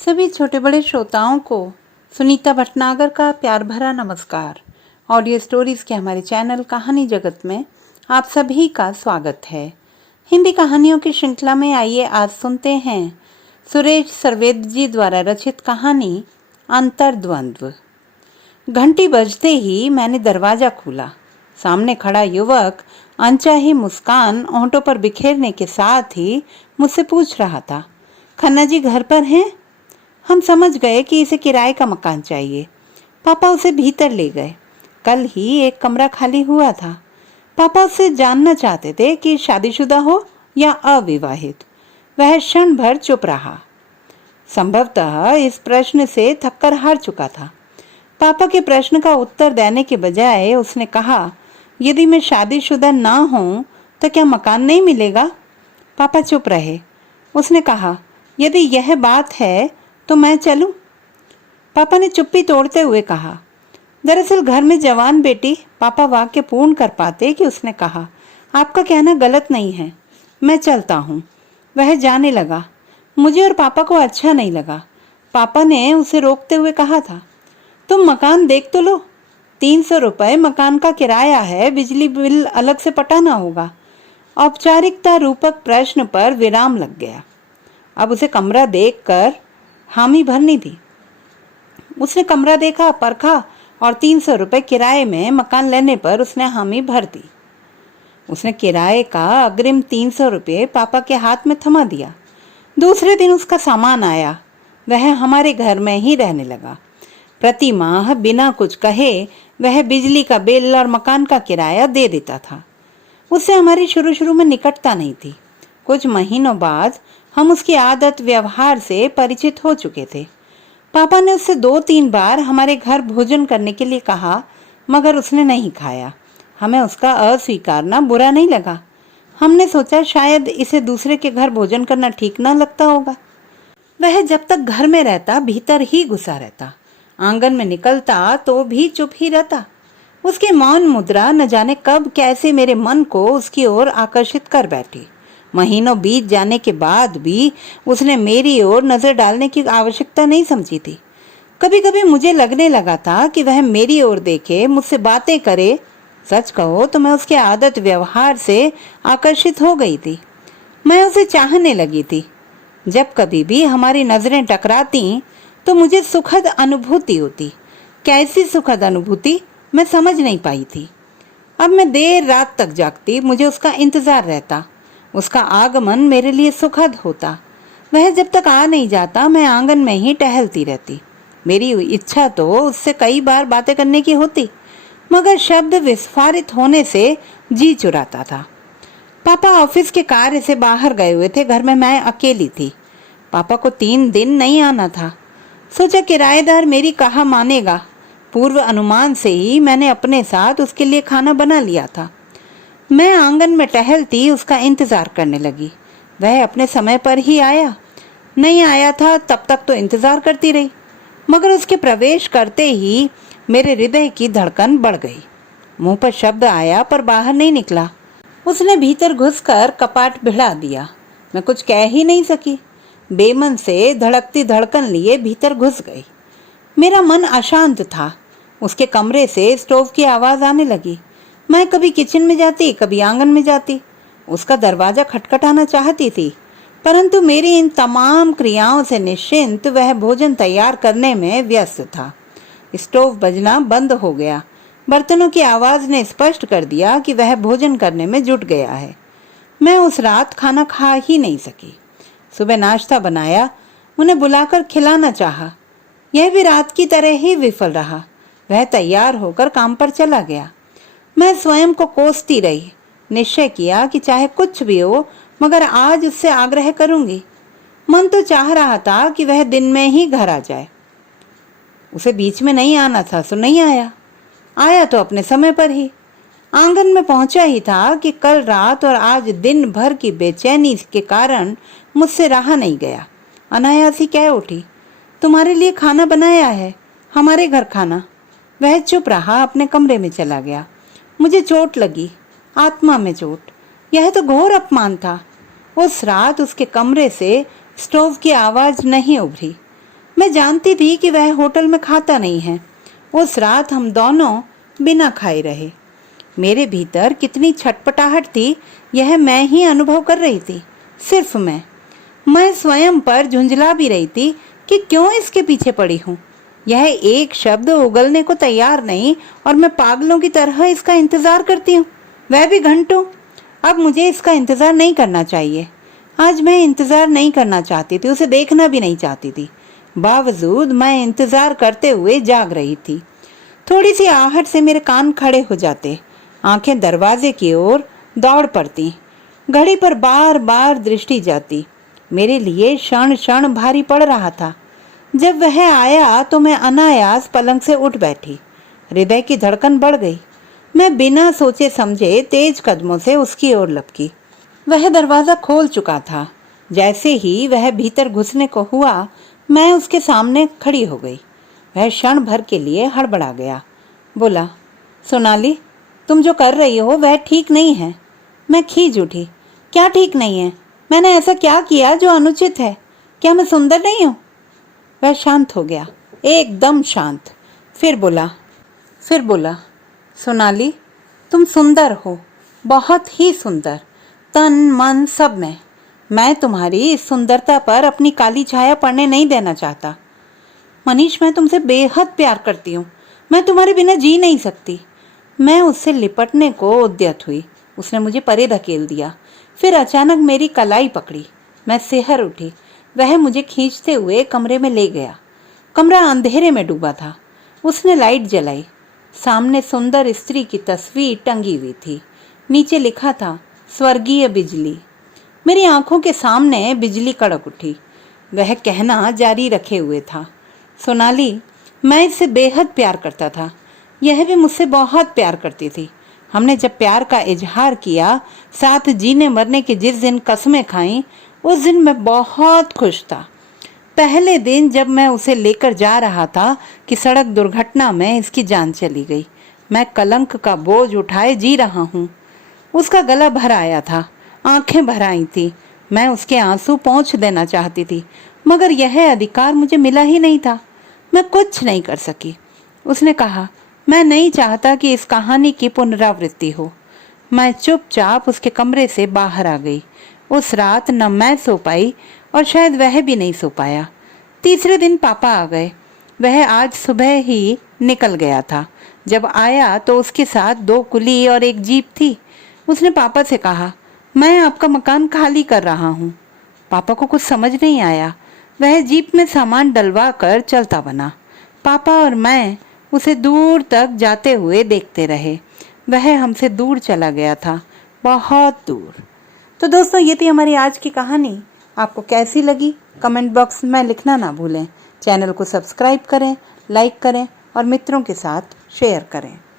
सभी छोटे बड़े श्रोताओं को सुनीता भटनागर का प्यार भरा नमस्कार। ऑडियो स्टोरीज के हमारे चैनल कहानी जगत में आप सभी का स्वागत है। हिंदी कहानियों की श्रृंखला में आइए आज सुनते हैं सुरेश सर्वेद जी द्वारा रचित कहानी अंतर्द्वंद्व। घंटी बजते ही मैंने दरवाजा खोला। सामने खड़ा युवक अनचाही मुस्कान होंठों पर बिखेरने के साथ ही मुझसे पूछ रहा था, खन्ना जी घर पर हैं? हम समझ गए कि इसे किराए का मकान चाहिए। पापा उसे भीतर ले गए। कल ही एक कमरा खाली हुआ था। पापा उससे जानना चाहते थे कि शादीशुदा हो या अविवाहित। वह क्षण भर चुप रहा। संभवतः इस प्रश्न से थक्कर हार चुका था। पापा के प्रश्न का उत्तर देने के बजाय उसने कहा, यदि मैं शादीशुदा ना हूं तो क्या मकान नहीं मिलेगा? पापा चुप रहे। उसने कहा, यदि यह बात है तो मैं चलूं? पापा ने चुप्पी तोड़ते हुए कहा, दरअसल घर में जवान बेटी। पापा वाक्य पूर्ण कर पाते कि उसने कहा, आपका कहना गलत नहीं है, मैं चलता हूँ। वह जाने लगा। मुझे और पापा को अच्छा नहीं लगा। पापा ने उसे रोकते हुए कहा था, तुम मकान देख तो लो। 300 रुपये मकान का किराया है, बिजली बिल अलग से पटाना होगा। औपचारिकता रूपक प्रश्न पर विराम लग गया। अब उसे कमरा देखकर हामी भरनी थी। उसने कमरा देखा, परखा और 300 रुपये किराए में मकान लेने पर उसने हामी भर दी। उसने किराए का अग्रिम 300 रुपये पापा के हाथ में थमा दिया। दूसरे दिन उसका सामान आया। वह हमारे घर में ही रहने लगा। प्रति माह बिना कुछ कहे वह बिजली का बिल और मकान का किराया दे देता था। उससे हमारी शुरू में निकटता नहीं थी। कुछ महीनों बाद हम उसकी आदत व्यवहार से परिचित हो चुके थे। पापा ने उससे 2-3 बार हमारे घर भोजन करने के लिए कहा, मगर उसने नहीं खाया। हमें उसका अस्वीकारना बुरा नहीं लगा। हमने सोचा शायद इसे दूसरे के घर भोजन करना ठीक न लगता होगा। वह जब तक घर में रहता भीतर ही घुसा रहता। आंगन में निकलता तो भी चुप ही रहता। उसकी मौन मुद्रा न जाने कब कैसे मेरे मन को उसकी ओर आकर्षित कर बैठी। महीनों बीत जाने के बाद भी उसने मेरी ओर नजर डालने की आवश्यकता नहीं समझी थी। कभी कभी मुझे लगने लगा था कि वह मेरी ओर देखे, मुझसे बातें करे। सच कहो तो मैं उसके आदत व्यवहार से आकर्षित हो गई थी। मैं उसे चाहने लगी थी। जब कभी भी हमारी नजरें टकराती तो मुझे सुखद अनुभूति होती। कैसी सुखद अनुभूति मैं समझ नहीं पाई थी। अब मैं देर रात तक जागती, मुझे उसका इंतजार रहता। उसका आगमन मेरे लिए सुखद होता। वह जब तक आ नहीं जाता मैं आंगन में ही टहलती रहती। मेरी इच्छा तो उससे कई बार बातें करने की होती, मगर शब्द विस्फारित होने से जी चुराता था। पापा ऑफिस के कार्य से बाहर गए हुए थे। घर में मैं अकेली थी। पापा को 3 दिन नहीं आना था। सोचा किराएदार मेरी कहा मानेगा। पूर्व अनुमान से ही मैंने अपने साथ उसके लिए खाना बना लिया था। मैं आंगन में टहलती उसका इंतजार करने लगी। वह अपने समय पर ही आया। नहीं आया था तब तक तो इंतजार करती रही, मगर उसके प्रवेश करते ही मेरे हृदय की धड़कन बढ़ गई। मुंह पर शब्द आया पर बाहर नहीं निकला। उसने भीतर घुसकर कपाट भिड़ा दिया। मैं कुछ कह ही नहीं सकी। बेमन से धड़कती धड़कन लिए भीतर घुस गई। मेरा मन अशांत था। उसके कमरे से स्टोव की आवाज आने लगी। मैं कभी किचन में जाती, कभी आंगन में जाती। उसका दरवाजा खटखटाना चाहती थी, परंतु मेरी इन तमाम क्रियाओं से निश्चिंत वह भोजन तैयार करने में व्यस्त था। स्टोव बजना बंद हो गया। बर्तनों की आवाज ने स्पष्ट कर दिया कि वह भोजन करने में जुट गया है। मैं उस रात खाना खा ही नहीं सकी। सुबह नाश्ता बनाया, उन्हें बुलाकर खिलाना चाहा। यह भी रात की तरह ही विफल रहा। वह तैयार होकर काम पर चला गया। मैं स्वयं को कोसती रही। निश्चय किया कि चाहे कुछ भी हो, मगर आज उससे आग्रह करूंगी। मन तो चाह रहा था कि वह दिन में ही घर आ जाए। उसे बीच में नहीं आना था सो नहीं आया। आया तो अपने समय पर ही। आंगन में पहुंचा ही था कि कल रात और आज दिन भर की बेचैनी के कारण मुझसे रहा नहीं गया। अनायास ही कह उठी, तुम्हारे लिए खाना बनाया है, हमारे घर खाना। वह चुप रहा, अपने कमरे में चला गया। मुझे चोट लगी, आत्मा में चोट। यह तो घोर अपमान था। उस रात उसके कमरे से स्टोव की आवाज नहीं उभरी। मैं जानती थी कि वह होटल में खाता नहीं है। उस रात हम दोनों बिना खाए रहे। मेरे भीतर कितनी छटपटाहट थी यह मैं ही अनुभव कर रही थी, सिर्फ मैं स्वयं पर झुंझला भी रही थी कि क्यों इसके पीछे पड़ी हूँ। यह एक शब्द उगलने को तैयार नहीं और मैं पागलों की तरह इसका इंतजार करती हूँ, वह भी घंटों। अब मुझे इसका इंतजार नहीं करना चाहिए। आज मैं इंतजार नहीं करना चाहती थी, उसे देखना भी नहीं चाहती थी। बावजूद मैं इंतजार करते हुए जाग रही थी। थोड़ी सी आहट से मेरे कान खड़े हो जाते, आंखें दरवाजे की ओर दौड़ पड़ती, घड़ी पर बार बार दृष्टि जाती। मेरे लिए क्षण क्षण भारी पड़ रहा था। जब वह आया तो मैं अनायास पलंग से उठ बैठी। हृदय की धड़कन बढ़ गई। मैं बिना सोचे समझे तेज कदमों से उसकी ओर लपकी। वह दरवाजा खोल चुका था। जैसे ही वह भीतर घुसने को हुआ, मैं उसके सामने खड़ी हो गई। वह क्षण भर के लिए हड़बड़ा गया। बोला, सोनाली, तुम जो कर रही हो वह ठीक नहीं है। मैं खींच उठी। क्या ठीक नहीं है? मैंने ऐसा क्या किया जो अनुचित है? क्या मैं सुंदर नहीं हूँ? वह शांत हो गया, एकदम शांत। फिर बोला, सोनाली, तुम सुंदर हो, बहुत ही सुंदर, तन मन सब में। मैं तुम्हारी इस सुंदरता पर अपनी काली छाया पड़ने नहीं देना चाहता। मनीष, मैं तुमसे बेहद प्यार करती हूँ। मैं तुम्हारे बिना जी नहीं सकती। मैं उससे लिपटने को उद्यत हुई। उसने मुझे परे धकेल दिया। फिर अचानक मेरी कलाई पकड़ी। मैं सिहर उठी। वह मुझे खींचते हुए कमरे में ले गया। कमरा अंधेरे में डूबा था। उसने लाइट जलाई। सामने सुंदर स्त्री की तस्वीर टंगी हुई थी। नीचे लिखा था, स्वर्गीय बिजली। मेरी आंखों के सामने बिजली कड़क उठी। वह कहना जारी रखे हुए था, सोनाली, मैं इससे बेहद प्यार करता था। यह भी मुझसे बहुत प्यार करती थी। हमने जब प्यार का इजहार किया, साथ जीने मरने की जिस दिन कस्में खाईं, उस दिन मैं बहुत खुश था। पहले दिन जब मैं उसे लेकर जा रहा था कि सड़क दुर्घटना में इसकी जान चली गई। मैं कलंक का बोझ उठाए जी रहा हूँ। उसका गला भर आया था, आंखें भर आई थी। मैं उसके आंसू पोंछ देना चाहती थी, मगर यह अधिकार मुझे मिला ही नहीं था। मैं कुछ नहीं कर सकी। उसने कहा, मैं नहीं चाहता कि इस कहानी की पुनरावृत्ति हो। मैं चुपचाप उसके कमरे से बाहर आ गई। उस रात न मैं सो पाई और शायद वह भी नहीं सो पाया। तीसरे दिन पापा आ गए। वह आज सुबह ही निकल गया था। जब आया तो उसके साथ 2 कुली और एक जीप थी। उसने पापा से कहा, मैं आपका मकान खाली कर रहा हूँ। पापा को कुछ समझ नहीं आया। वह जीप में सामान डलवा कर चलता बना। पापा और मैं उसे दूर तक जाते हुए देखते रहे। वह हमसे दूर चला गया था, बहुत दूर। तो दोस्तों, ये थी हमारी आज की कहानी। आपको कैसी लगी कमेंट बॉक्स में लिखना ना भूलें। चैनल को सब्सक्राइब करें, लाइक करें और मित्रों के साथ शेयर करें।